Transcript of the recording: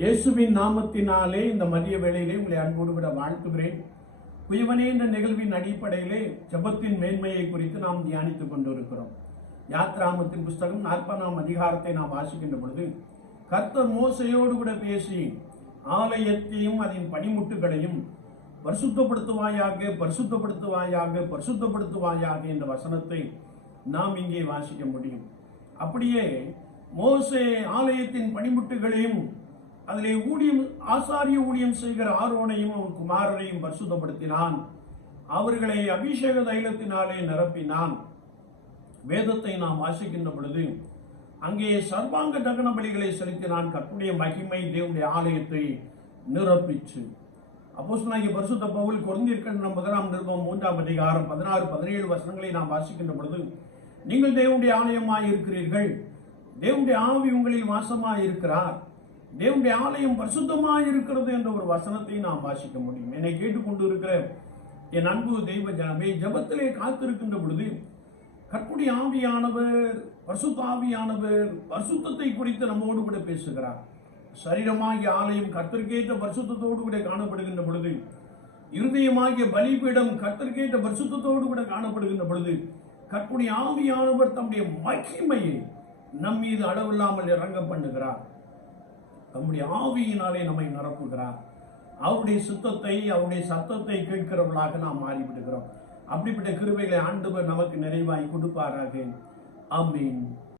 இயேசுவின் நாமத்தினாலே இந்த மதிய வேளையிலே உங்களை அன்போடு விட வாழ்த்துகிறேன். உயவனே என்ற நிகழ்வின் அடிப்படையிலே ஜெபத்தின் மேன்மையை குறித்து நாம் தியானித்துக் கொண்டிருக்கிறோம். யாத்ராமத்தின் புஸ்தகம் நாற்பதாம் அதிகாரத்தை நாம் வாசிக்கின்ற பொழுது கர்த்தர் மோசையோடு கூட பேசி ஆலயத்தையும் அதன் பனிமுட்டுகளையும் பரிசுத்தப்படுத்துவாயாக பரிசுத்தப்படுத்துவாயாக பரிசுத்தப்படுத்துவாயாக என்ற வசனத்தை நாம் இங்கே வாசிக்க முடியும். அப்படியே மோசே ஆலயத்தின் பனிமுட்டுகளையும் அதிலே ஊழியம் ஆசாரிய ஊழியம் செய்கிற ஆரோனையும் அவன் குமாரனையும் பரிசுத்தப்படுத்தினான். அவர்களை அபிஷேக தைலத்தினாலே நிரப்பினான். வேதத்தை நாம் வாசிக்கின்ற பொழுது அங்கே சர்வாங்க தகன பலிகளை செலுத்தினான். கற்புடைய மகிமை தேவனுடைய ஆலயத்தை நிரப்பிச்சு. அப்போஸ்தலனாகிய பரிசுத்த பவுல் குறைந்திருக்கின்ற முதலாம் நிருபம் மூன்றாம் அதிகாரம் பதினாறு பதினேழு வசனங்களை நாம் வாசிக்கின்ற பொழுது நீங்கள் தேவனுடைய ஆலயமாக இருக்கிறீர்கள் தேவனுடைய ஆவி உங்களில் வாசமாக இருக்கிறார் தேவனுடைய ஆலயம் பரிசுத்தமாக இருக்கிறது என்ற ஒரு வசனத்தை நாம் வாசிக்க முடியும். என்னை கேட்டுக்கொண்டு இருக்கிற என் அன்பு தெய்வ ஜனமே ஜபத்திலே காத்திருக்கின்ற பொழுது கற்புடி ஆவியானவர் பரிசுத்த ஆவியானவர் பரிசுத்தத்தை குறித்து நம்மோடு கூட பேசுகிறார். சரீரமாகிய ஆலயம் கத்திற்கேற்ற பரிசுத்தோடு கூட காணப்படுகின்ற பொழுது இருதயமாகிய பலிபீடம் கத்திற்கேற்ற பரிசுத்தத்தோடு கூட காணப்படுகின்ற பொழுது கற்புடைய ஆவியானவர் தம்முடைய மகிமையை நம் மீது அளவில்லாமல் இறங்க பண்ணுகிறார். தம்முடைய ஆவியினாலே நம்மை நிரப்புகிறார். அவருடைய சுத்தத்தை அவருடைய சத்தத்தை கேட்கிறவர்களாக நாம் மாறிவிடுகிறோம். அப்படிப்பட்ட கிருபைகளை ஆண்டவர் நமக்கு நிறைவாய் கொடுப்பாராக. ஆமீன்.